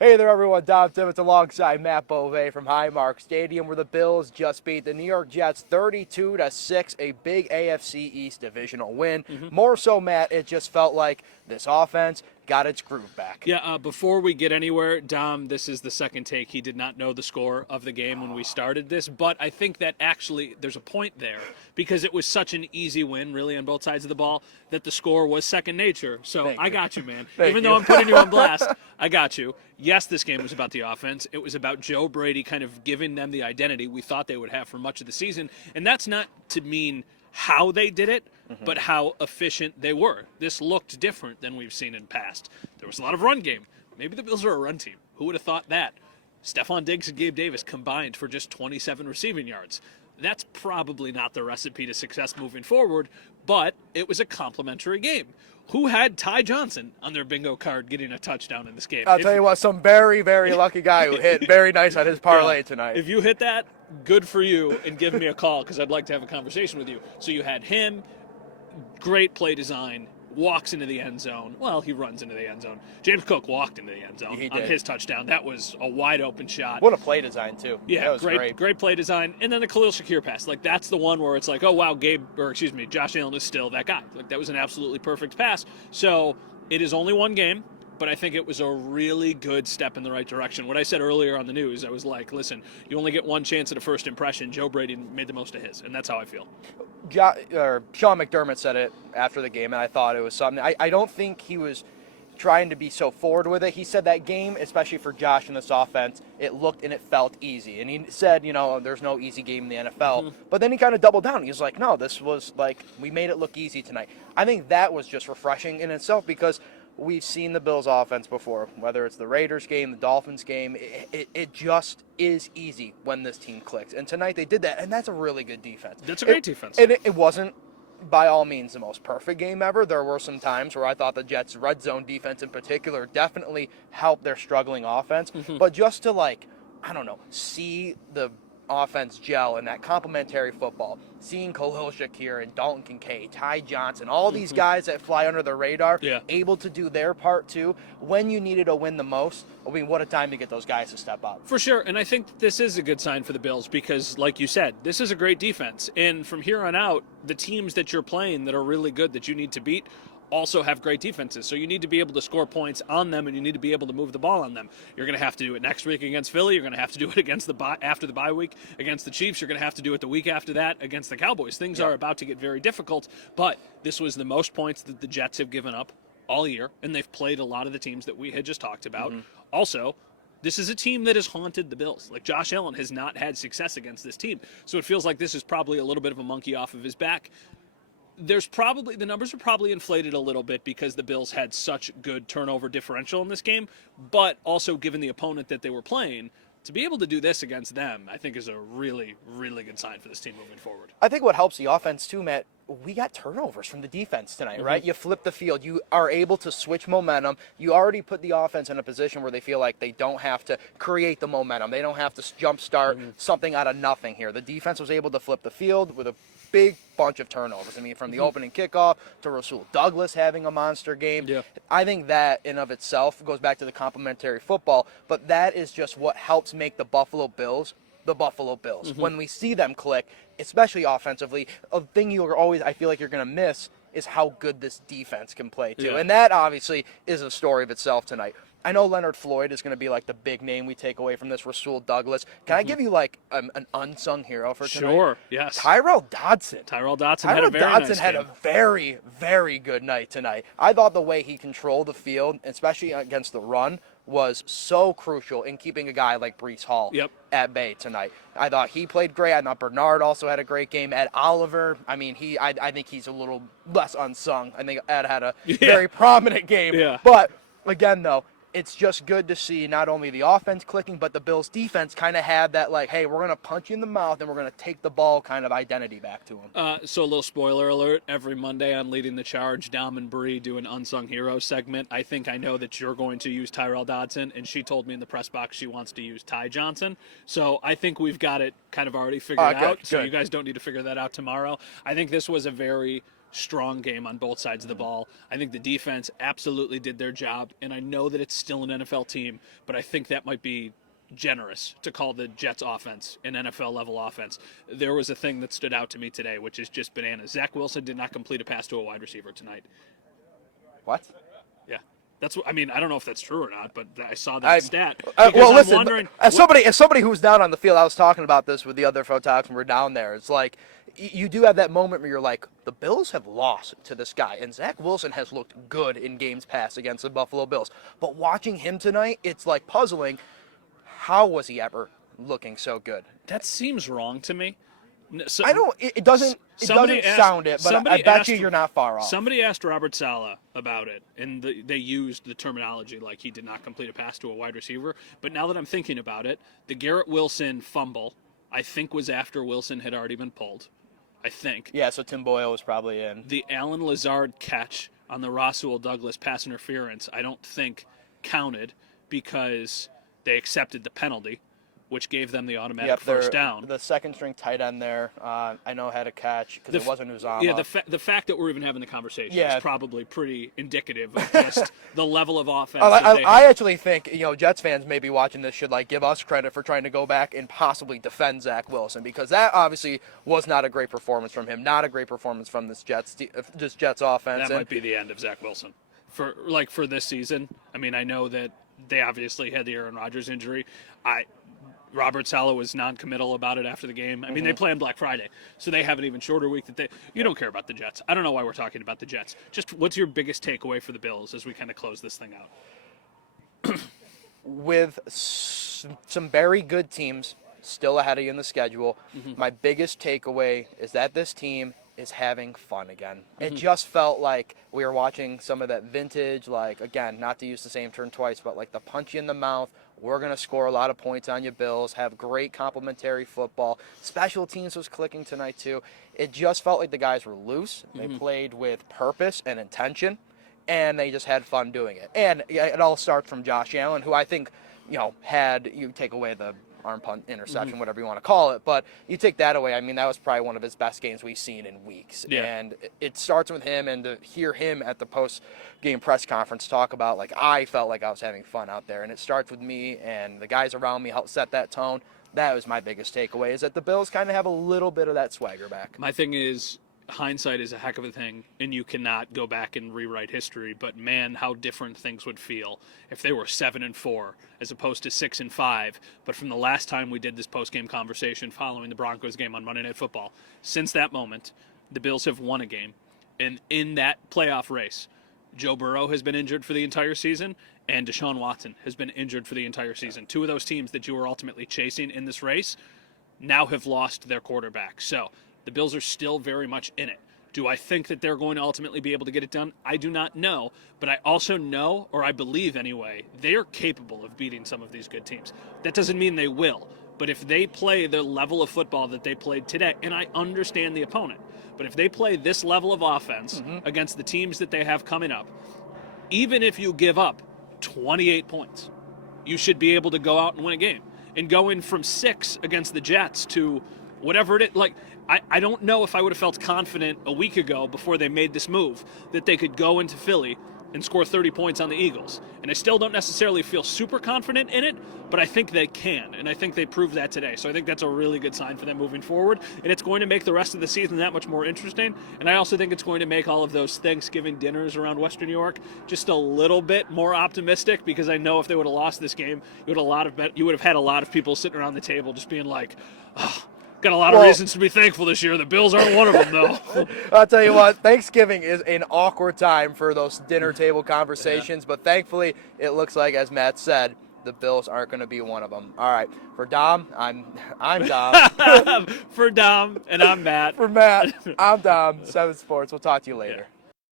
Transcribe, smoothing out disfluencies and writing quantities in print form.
Hey there, everyone. Dom Tibbetts alongside Matt Bove from Highmark Stadium, where the Bills just beat the New York Jets 32-6, a big AFC East divisional win. More so, Matt, it just felt like this offense got its groove back. Yeah, before we get anywhere, Dom, this is the second take. He did not know the score of the game when we started this, but I think that actually there's a point there because it was such an easy win, really, on both sides of the ball, that the score was second nature. So Thank I you. got you, man. Thank Even you. though I'm putting you on blast, I got you. Yes, this game was about the offense. It was about Joe Brady kind of giving them the identity we thought they would have for much of the season, and that's not to mean how they did it, but how efficient they were. This looked different than we've seen in past. There was a lot of run game. Maybe the Bills are a run team. Who would have thought that? Stephon Diggs and Gabe Davis combined for just 27 receiving yards. That's probably not the recipe to success moving forward, but it was a complimentary game. Who had Ty Johnson on their bingo card getting a touchdown in this game? I'll tell you what, some very, very lucky guy who hit very nice on his parlay tonight. If you hit that, good for you, and give me a call because I'd like to have a conversation with you. So you had him, great play design, walks into the end zone. Well, he runs into the end zone. James Cook walked into the end zone He on did. his touchdown. That was a wide open shot. What a play design, too. Yeah, that was great. great play design. And then the Khalil Shakir pass. Like, that's the one where it's like, oh, wow, Josh Allen is still that guy. Like, that was an absolutely perfect pass. So it is only one game, but I think it was a really good step in the right direction. What I said earlier on the news, I was like, listen, you only get one chance at a first impression. Joe Brady made the most of his, and that's how I feel. Sean McDermott said it after the game, and I thought it was something. I don't think he was trying to be so forward with it. He said that game, especially for Josh in this offense, it looked and it felt easy. And he said, there's no easy game in the NFL. But then he kind of doubled down. He was like, no, this was like, we made it look easy tonight. I think that was just refreshing in itself because we've seen the Bills' offense before, whether it's the Raiders game, the Dolphins game. It just is easy when this team clicks. And tonight they did that, and that's a really good defense. That's a great defense. And it wasn't, by all means, the most perfect game ever. There were some times where I thought the Jets' red zone defense in particular definitely helped their struggling offense. But just to, see the offense gel and that complementary football, seeing Khalil Shakir and Dalton Kincaid, Ty Johnson, all these guys that fly under the radar, able to do their part too when you needed to win the most. I mean, what a time to get those guys to step up. For sure, and I think this is a good sign for the Bills because, like you said, this is a great defense. And from here on out, the teams that you're playing that are really good that you need to beat also have great defenses. So you need to be able to score points on them, and you need to be able to move the ball on them. You're going to have to do it next week against Philly. You're going to have to do it against after the bye week against the Chiefs. You're going to have to do it the week after that against the Cowboys. Things are about to get very difficult, but this was the most points that the Jets have given up all year, and they've played a lot of the teams that we had just talked about. Also, this is a team that has haunted the Bills. Like, Josh Allen has not had success against this team. So it feels like this is probably a little bit of a monkey off of his back. The numbers are probably inflated a little bit because the Bills had such good turnover differential in this game, but also given the opponent that they were playing, to be able to do this against them, I think is a really, really good sign for this team moving forward. I think what helps the offense too, Matt, we got turnovers from the defense tonight, right? You flip the field. You are able to switch momentum. You already put the offense in a position where they feel like they don't have to create the momentum. They don't have to jump start something out of nothing here. The defense was able to flip the field with a big bunch of turnovers. I mean, from the opening kickoff to Rasul Douglas having a monster game. Yeah. I think that in of itself goes back to the complementary football, but that is just what helps make the Buffalo Bills the Buffalo Bills. When we see them click, especially offensively, a thing I feel like you're going to miss is how good this defense can play too. Yeah. And that obviously is a story of itself tonight. I know Leonard Floyd is going to be like the big name we take away from this. Rasul Douglas. Can I give you like an unsung hero for tonight? Sure, yes. Tyrell Dodson. Tyrell Dodson had a very nice had game. a very, very good night tonight. I thought the way he controlled the field, especially against the run, was so crucial in keeping a guy like Breece Hall at bay tonight. I thought he played great. I thought Bernard also had a great game. Ed Oliver, I mean, I think he's a little less unsung. I think Ed had a very prominent game. Yeah. But again, though, it's just good to see not only the offense clicking, but the Bills' defense kind of had that, like, hey, we're going to punch you in the mouth and we're going to take the ball kind of identity back to them. So a little spoiler alert, every Monday on Leading the Charge, Dom and Bree do an Unsung Hero segment. I think I know that you're going to use Tyrell Dodson, and she told me in the press box she wants to use Ty Johnson. So I think we've got it kind of already figured out, so you guys don't need to figure that out tomorrow. I think this was a very strong game on both sides of the ball. I think the defense absolutely did their job, and I know that it's still an NFL team, but I think that might be generous to call the Jets offense an NFL level offense. There was a thing that stood out to me today, which is just bananas. Zach Wilson did not complete a pass to a wide receiver tonight. What? Yeah. That's what I mean. I don't know if that's true or not, but I saw that stat. Well, I'm listen. wondering, As somebody who's down on the field, I was talking about this with the other photographers when we're down there. It's like you do have that moment where you're like, the Bills have lost to this guy, and Zach Wilson has looked good in games past against the Buffalo Bills. But watching him tonight, it's like puzzling. How was he ever looking so good? that seems wrong to me. So, I don't. It doesn't. It doesn't sound it, but I bet you're not far off. Somebody asked Robert Saleh about it, and they used the terminology like he did not complete a pass to a wide receiver. But now that I'm thinking about it, the Garrett Wilson fumble, I think, was after Wilson had already been pulled. I think. Yeah, so Tim Boyle was probably in. The Allen Lazard catch on the Rasul Douglas pass interference, I don't think counted because they accepted the penalty, which gave them the automatic first down. The second string tight end there, I know had a catch because it wasn't Uzama. Yeah, the fact that we're even having the conversation is probably pretty indicative of just the level of offense. I actually think Jets fans maybe watching this should give us credit for trying to go back and possibly defend Zach Wilson, because that obviously was not a great performance from him, not a great performance from this Jets offense. That might be the end of Zach Wilson for this season. I mean, I know that they obviously had the Aaron Rodgers injury. Robert Saleh was non-committal about it after the game. I mean, they play on Black Friday, so they have an even shorter week. You don't care about the Jets. I don't know why we're talking about the Jets. Just what's your biggest takeaway for the Bills as we kind of close this thing out? With some very good teams still ahead of you in the schedule, my biggest takeaway is that this team is having fun again. It just felt like we were watching some of that vintage, again, not to use the same term twice, but the punch you in the mouth. We're going to score a lot of points on you, Bills, have great complementary football. Special teams was clicking tonight, too. It just felt like the guys were loose. They played with purpose and intention, and they just had fun doing it. And it all starts from Josh Allen, who I think, you take away the arm punt interception, whatever you want to call it, but you take that away, I mean, that was probably one of his best games we've seen in weeks. Yeah. And it starts with him, and to hear him at the post-game press conference talk about, I felt like I was having fun out there, and it starts with me, and the guys around me helped set that tone. That was my biggest takeaway, is that the Bills kind of have a little bit of that swagger back. My thing is, hindsight is a heck of a thing, and you cannot go back and rewrite history, but man, how different things would feel if they were 7-4 as opposed to 6-5. But from the last time we did this post-game conversation following the Broncos game on Monday Night Football, since that moment, the Bills have won a game. And in that playoff race, Joe Burrow has been injured for the entire season, and Deshaun Watson has been injured for the entire season. Two of those teams that you were ultimately chasing in this race now have lost their quarterback. So the Bills are still very much in it. Do I think that they're going to ultimately be able to get it done? I do not know, but I also know, or I believe anyway, they are capable of beating some of these good teams. That doesn't mean they will, but if they play the level of football that they played today, and I understand the opponent, but if they play this level of offense against the teams that they have coming up, even if you give up 28 points, you should be able to go out and win a game. And going from 6 against the Jets to whatever it is, I don't know if I would have felt confident a week ago before they made this move that they could go into Philly and score 30 points on the Eagles. And I still don't necessarily feel super confident in it, but I think they can, and I think they proved that today. So I think that's a really good sign for them moving forward, and it's going to make the rest of the season that much more interesting. And I also think it's going to make all of those Thanksgiving dinners around Western New York just a little bit more optimistic, because I know if they would have lost this game, you would have had a lot of people sitting around the table just being like, oh, got a lot of reasons to be thankful this year. The Bills aren't one of them, though. I'll tell you what, Thanksgiving is an awkward time for those dinner table conversations, but thankfully it looks like, as Matt said, the Bills aren't going to be one of them. All right, for Dom, I'm Dom. For Dom, and I'm Matt. For Matt, I'm Dom. 7 Sports. We'll talk to you later. Yeah.